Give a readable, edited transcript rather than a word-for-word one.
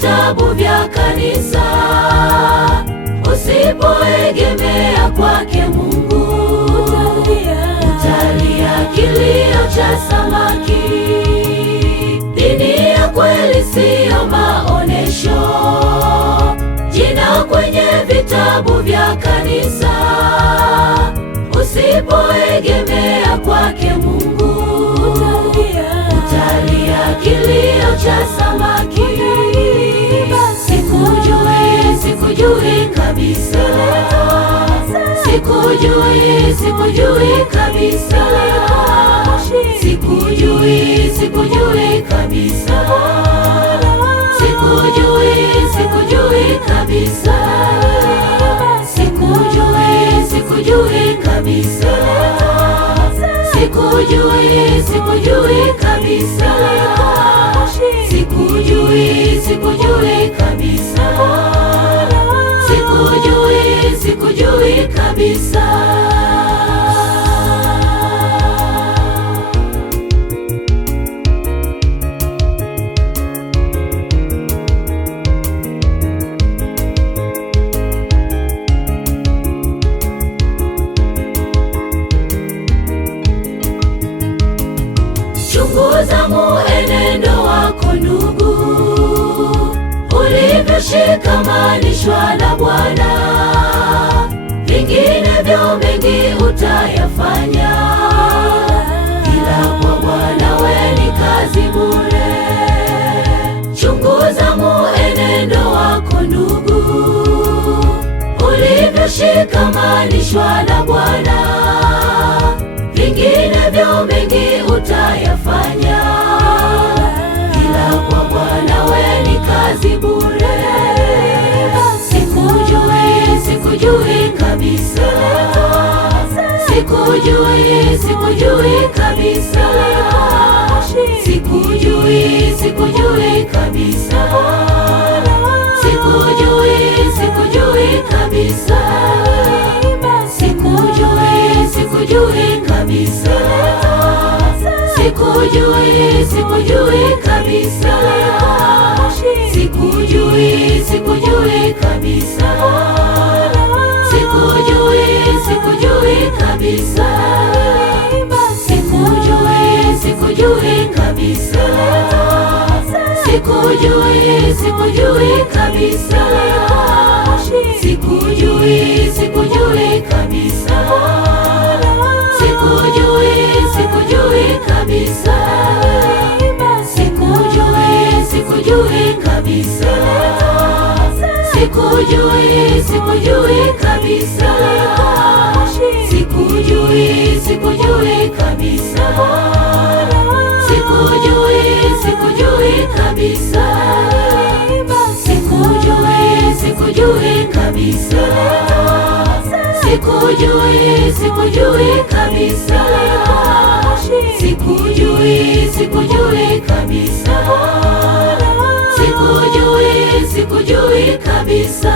vitabu vya kanisa. Usipoegemea kwake Mungu, utalia kilio cha samaki. Dini ya kweli siyo maonesho, jina kwenye vitabu vya kanisa. Usipoegemea kwake Mungu, utalia kilio cha samaki. Sikujui, sikujui kabisa, sikujui, sikujui kabisa, sikujui, sikujui kabisa, sikujui, sikujui kabisa, sikujui, sikujui kabisa, sikujui, sikujui kabisa, sikujui, sikujui kabisa, sikujui, sikujui kabisa. Chunguza muenendo wako ndugu, ulivyoshikamanishwa na Bwana. Vinginevyo mengi utayafanya, ila kwa Bwana we ni kazi bure. Chunguza muenendo wako ndugu, ulivyoshikamanishwa na Bwana. Vinginevyo mengi utayafanya, ila kwa Bwana we ni kazi bure. Sikujui, sikujui kabisa, sikujui, sikujui kabisa, sikujui, sikujui kabisa, sikujui, sikujui kabisa, sikujui, sikujui kabisa, sikujui, sikujui kabisa, sikujui, sikujui kabisa, sikujui, sikujui kabisa, sikujui, sikujui kabisa, sikujui, sikujui kabisa, sikujui, sikujui kabisa, sikujui, sikujui kabisa, sikujui, sikujui kabisa, sikujui, sikujui kabisa, sikujui, sikujui kabisa, sikujui, sikujui kabisa, sikujui, sikujui kabisa, sikujui, sikujui kabisa, sikujui, sikujui kabisa, sikujui, sikujui kabisa.